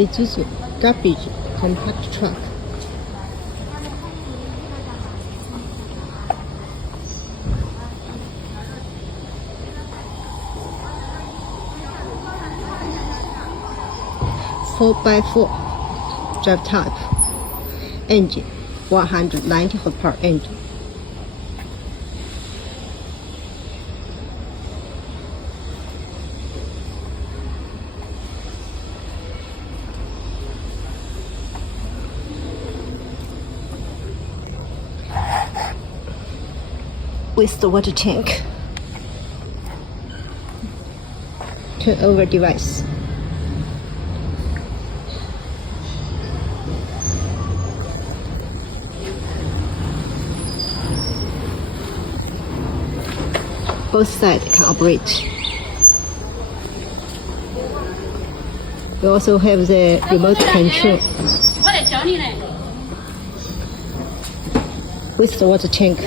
Isuzu Garbage Compact Truck. Four by four drive type engine, 190 horsepower engine. With the water tank. Turnover device. Both sides can operate. We also have the remote control with the water tank.